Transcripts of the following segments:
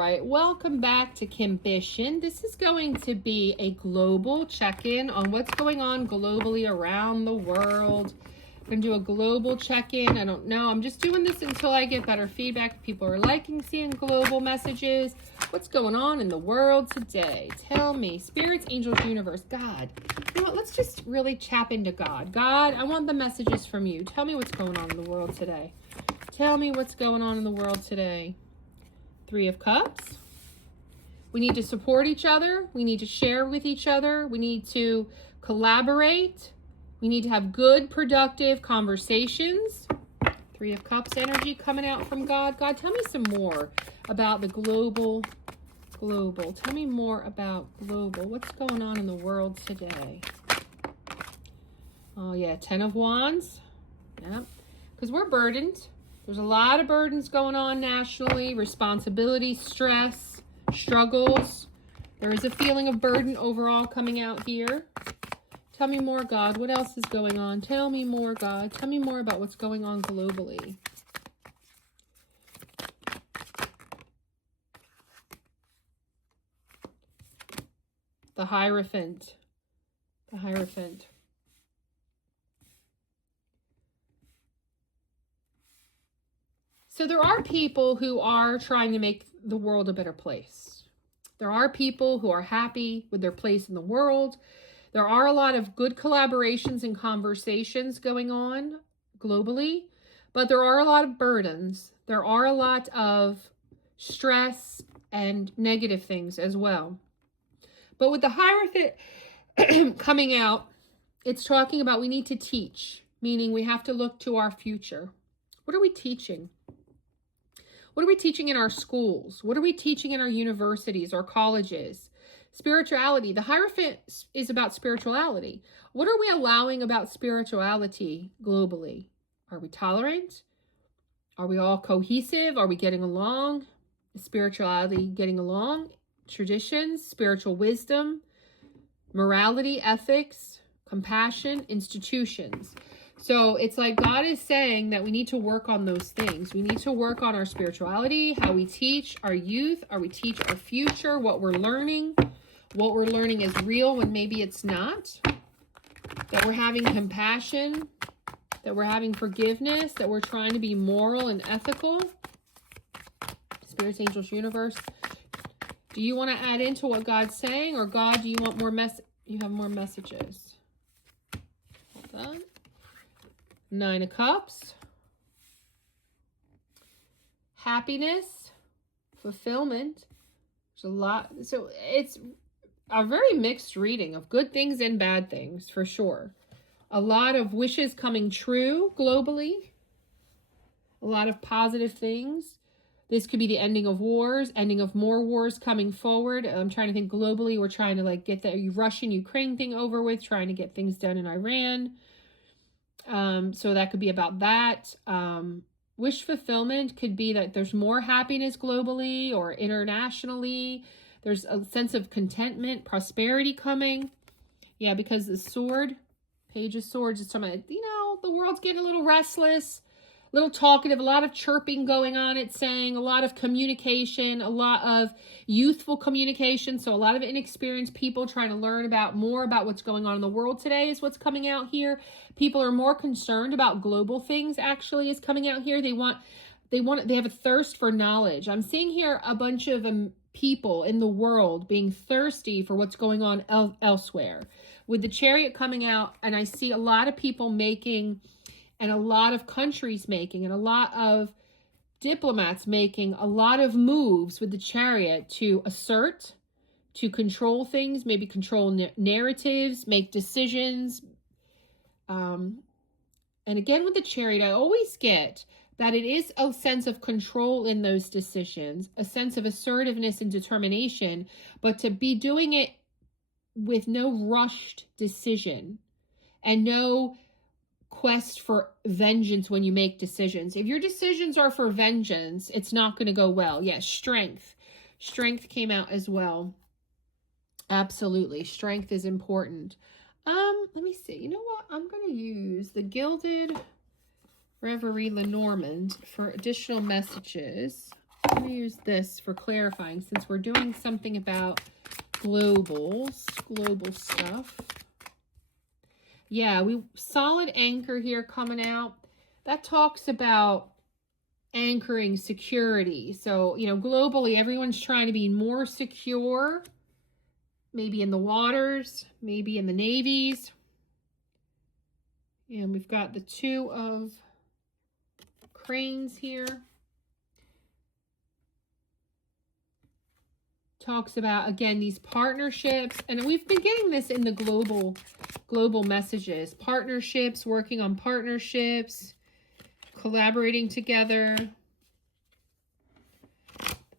right, welcome back to Kimbition. This is going to be a global check-in on what's going on globally around the world. I'm going to do a global check-in. I don't know. I'm just doing this until I get better feedback. People are liking seeing global messages. What's going on in the world today? Tell me. Spirits, angels, universe, God. You know what? Let's just really tap into God. God, I want the messages from you. Tell me what's going on in the world today. Tell me what's going on in the world today. Three of Cups. We need to support each other. We need to share with each other. We need to collaborate. We need to have good, productive conversations. Three of Cups energy coming out from God. God, tell me some more about the global. Tell me more about global. What's going on in the world today? Oh, yeah. 10 of Wands. Yeah. Because we're burdened. There's a lot of burdens going on nationally, responsibility, stress, struggles. There is a feeling of burden overall coming out here. Tell me more, God. What else is going on? Tell me more, God. Tell me more about what's going on globally. The Hierophant. The Hierophant. So there are people who are trying to make the world a better place. There are people who are happy with their place in the world. There are a lot of good collaborations and conversations going on globally, but there are a lot of burdens. There are a lot of stress and negative things as well. But with the Hierophant coming out, it's talking about we need to teach, meaning we have to look to our future. What are we teaching? What are we teaching in our schools? What are we teaching in our universities or colleges? Spirituality. The Hierophant is about spirituality. What are we allowing about spirituality globally? Are we tolerant? Are we all cohesive? Are we getting along? Is spirituality getting along? Traditions, spiritual wisdom, morality, ethics, compassion, institutions. So it's like God is saying that we need to work on those things. We need to work on our spirituality, how we teach our youth, how we teach our future, what we're learning. What we're learning is real when maybe it's not. That we're having compassion, that we're having forgiveness, that we're trying to be moral and ethical. Spirits, angels, universe. Do you want to add into what God's saying? Or God, do you want more you have more messages? Hold on. 9 of Cups. Happiness. Fulfillment. There's a lot. So it's a very mixed reading of good things and bad things, for sure. A lot of wishes coming true globally. A lot of positive things. This could be the ending of wars, ending of more wars coming forward. I'm trying to think globally. We're trying to get the Russian-Ukraine thing over with, trying to get things done in Iran. So that could be about that. Wish fulfillment could be that there's more happiness globally or internationally. There's a sense of contentment, prosperity coming. Yeah, because the sword, Page of Swords is talking about, the world's getting a little restless, a little talkative, a lot of chirping going on, it's saying, a lot of communication, a lot of youthful communication. So a lot of inexperienced people trying to learn more about what's going on in the world today is what's coming out here. People are more concerned about global things, actually, is coming out here. They have a thirst for knowledge. I'm seeing here a bunch of people in the world being thirsty for what's going on elsewhere. With the Chariot coming out, and I see a lot of people making, and a lot of countries making, and a lot of diplomats making a lot of moves with the Chariot to assert, to control things, maybe control narratives, make decisions. And again, with the Chariot, I always get that it is a sense of control in those decisions, a sense of assertiveness and determination, but to be doing it with no rushed decision and no quest for vengeance when you make decisions. If your decisions are for vengeance, it's not going to go well. Yes, strength. Strength came out as well. Absolutely. Strength is important. Let me see. You know what? I'm going to use the Gilded Reverie Lenormand for additional messages. I'm going to use this for clarifying since we're doing something about global stuff. Yeah, solid anchor here coming out. That talks about anchoring security. So, you know, globally, everyone's trying to be more secure, maybe in the waters, maybe in the navies. And we've got the 2 of cranes here. Talks about, again, these partnerships. And we've been getting this in the global messages. Partnerships, working on partnerships, collaborating together.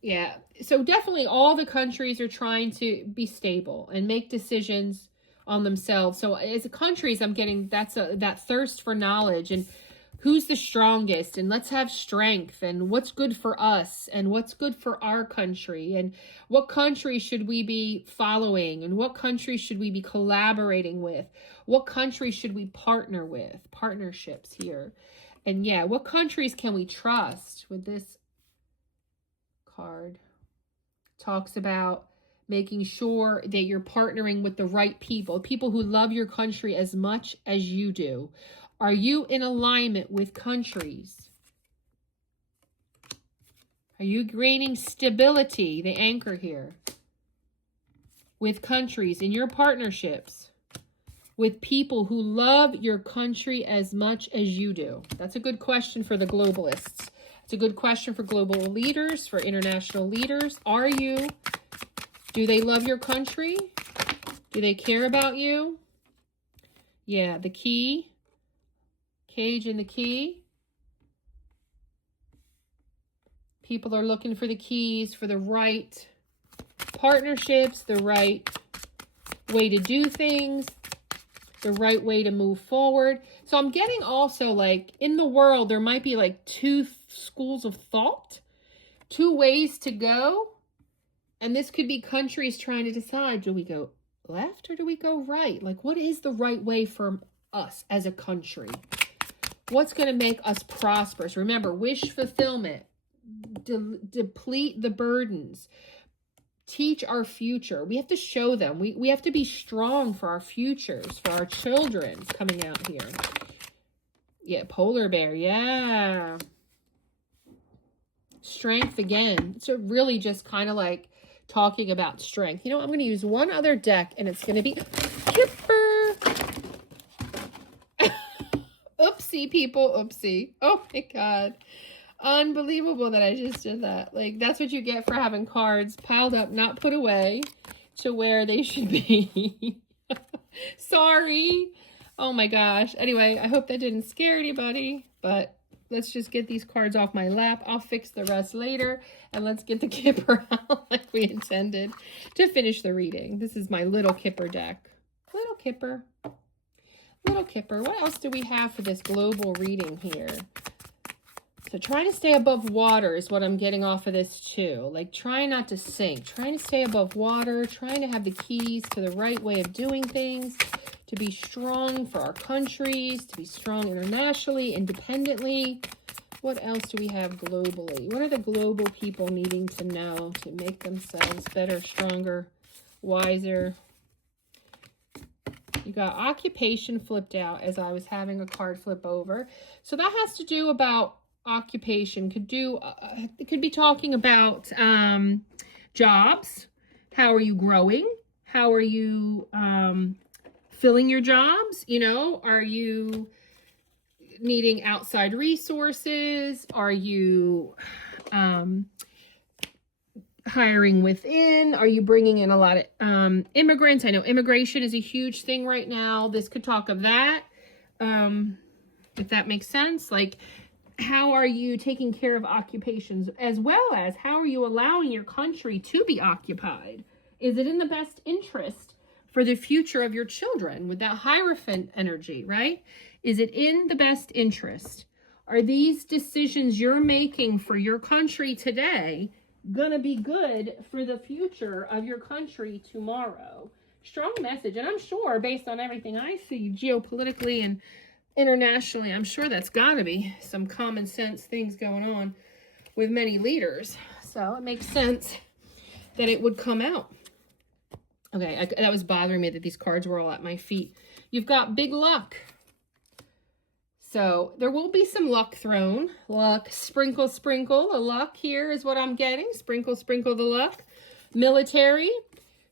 Yeah, so definitely all the countries are trying to be stable and make decisions on themselves. So as a countries, I'm getting that thirst for knowledge and who's the strongest, and let's have strength, and what's good for us, and what's good for our country, and what country should we be following, and what country should we be collaborating with, what country should we partner with, partnerships here. And yeah, what countries can we trust? With this card talks about making sure that you're partnering with the right people who love your country as much as you do. Are you in alignment with countries? Are you gaining stability, the anchor here, with countries in your partnerships, with people who love your country as much as you do? That's a good question for the globalists. It's a good question for global leaders, for international leaders. Do they love your country? Do they care about you? Yeah, the key. Cage and the key. People are looking for the keys for the right partnerships, the right way to do things, the right way to move forward. So I'm getting also, like, in the world, there might be like 2 schools of thought, 2 ways to go. And this could be countries trying to decide, do we go left or do we go right? Like, what is the right way for us as a country? What's going to make us prosperous? Remember, wish fulfillment, deplete the burdens, teach our future. We have to show them. We have to be strong for our futures, for our children coming out here. Yeah, polar bear. Yeah. Strength again. It's really just kind of like talking about strength. You know, I'm going to use one other deck, and it's going to be Kipper. Oopsie, people. Oopsie. Oh, my God. Unbelievable that I just did that. Like, that's what you get for having cards piled up, not put away to where they should be. Sorry. Oh, my gosh. Anyway, I hope that didn't scare anybody, but let's just get these cards off my lap. I'll fix the rest later, and let's get the Kipper out like we intended to finish the reading. This is my little Kipper deck. Little Kipper. Little Kipper. What else do we have for this global reading here? So trying to stay above water is what I'm getting off of this too. Like, trying not to sink. Trying to stay above water. Trying to have the keys to the right way of doing things. To be strong for our countries. To be strong internationally, independently. What else do we have globally? What are the global people needing to know to make themselves better, stronger, wiser? You got occupation flipped out as I was having a card flip over. So that has to do about occupation. It could be talking about jobs. How are you growing? How are you filling your jobs? You know, are you needing outside resources? Are you hiring within? Are you bringing in a lot of immigrants? I know immigration is a huge thing right now. This could talk of that, if that makes sense. Like, how are you taking care of occupations, as well as how are you allowing your country to be occupied? Is it in the best interest for the future of your children with that Hierophant energy, right? Is it in the best interest? Are these decisions you're making for your country today going to be good for the future of your country tomorrow? Strong message. And I'm sure, based on everything I see geopolitically and internationally, I'm sure that's got to be some common sense things going on with many leaders. So it makes sense that it would come out. Okay, that was bothering me that these cards were all at my feet. You've got big luck. So there will be some luck thrown. Luck, sprinkle, sprinkle. A luck here is what I'm getting. Sprinkle, sprinkle the luck. Military.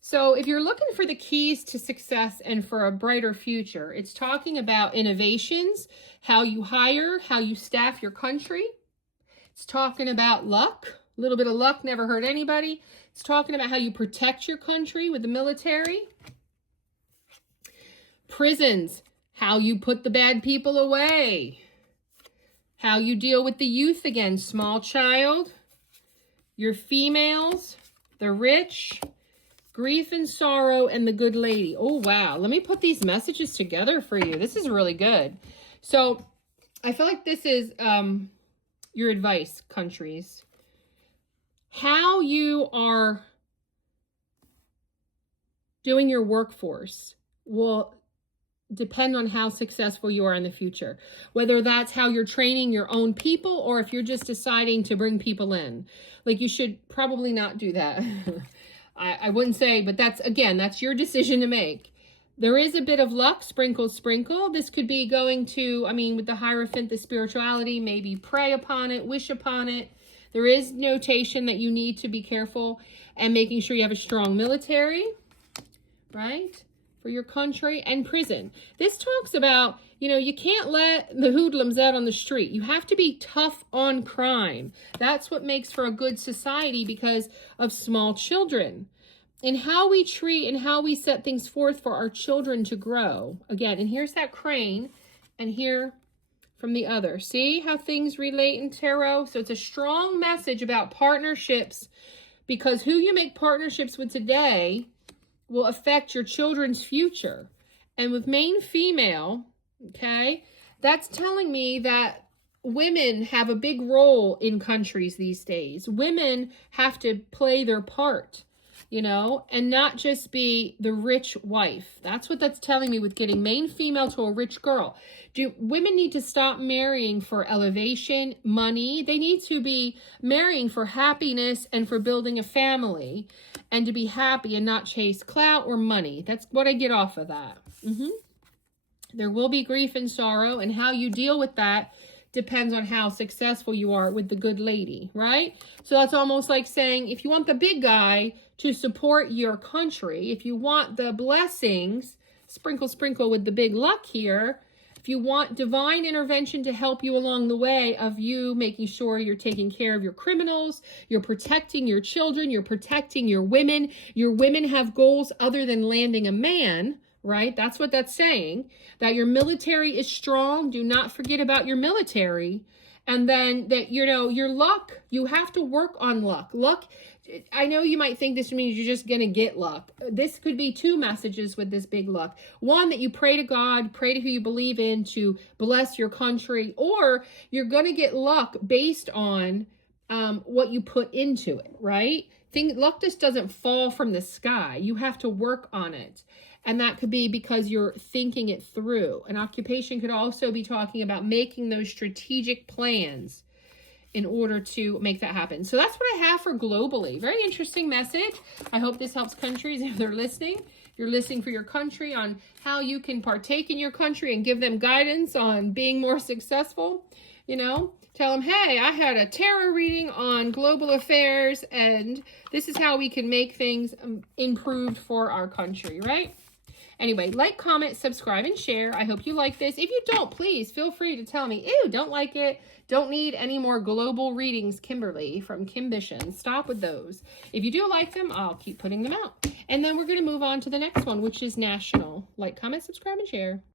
So if you're looking for the keys to success and for a brighter future, it's talking about innovations, how you hire, how you staff your country. It's talking about luck. A little bit of luck never hurt anybody. It's talking about how you protect your country with the military. Prisons. How you put the bad people away. How you deal with the youth again. Small child. Your females. The rich. Grief and sorrow and the good lady. Oh, wow. Let me put these messages together for you. This is really good. So I feel like this is your advice, countries. How you are doing your workforce will depend on how successful you are in the future. Whether that's how you're training your own people or if you're just deciding to bring people in. Like, you should probably not do that. I wouldn't say, but that's your decision to make. There is a bit of luck, sprinkle, sprinkle. This could be going to, with the Hierophant, the spirituality, maybe pray upon it, wish upon it. There is notation that you need to be careful and making sure you have a strong military, right? For your country. And prison. This talks about, you can't let the hoodlums out on the street. You have to be tough on crime. That's what makes for a good society because of small children. And how we treat and how we set things forth for our children to grow. Again, and here's that crane. And here from the other. See how things relate in tarot? So it's a strong message about partnerships because who you make partnerships with today will affect your children's future. And with main female, okay, that's telling me that women have a big role in countries these days. Women have to play their part, and not just be the rich wife. That's what that's telling me with getting main female to a rich girl. Women need to stop marrying for elevation, money. They need to be marrying for happiness and for building a family and to be happy and not chase clout or money. That's what I get off of that. There will be grief and sorrow, and how you deal with that depends on how successful you are with the good lady, right? So that's almost like saying, if you want the big guy to support your country, if you want the blessings, sprinkle, sprinkle with the big luck here, if you want divine intervention to help you along the way of you making sure you're taking care of your criminals, you're protecting your children, you're protecting your women have goals other than landing a man, right? That's what that's saying, that your military is strong. Do not forget about your military. And then that, your luck, you have to work on luck. Luck, I know you might think this means you're just going to get luck. This could be two messages with this big luck. One, that you pray to God, pray to who you believe in to bless your country, or you're going to get luck based on what you put into it, right? Luck just doesn't fall from the sky. You have to work on it. And that could be because you're thinking it through. An occupation could also be talking about making those strategic plans in order to make that happen. So that's what I have for globally. Very interesting message. I hope this helps countries if they're listening. If you're listening for your country on how you can partake in your country and give them guidance on being more successful, tell them, hey, I had a tarot reading on global affairs and this is how we can make things improved for our country, right? Anyway, like, comment, subscribe, and share. I hope you like this. If you don't, please feel free to tell me, ew, don't like it. Don't need any more global readings, Kimberly from Kimbition. Stop with those. If you do like them, I'll keep putting them out. And then we're going to move on to the next one, which is national. Like, comment, subscribe, and share.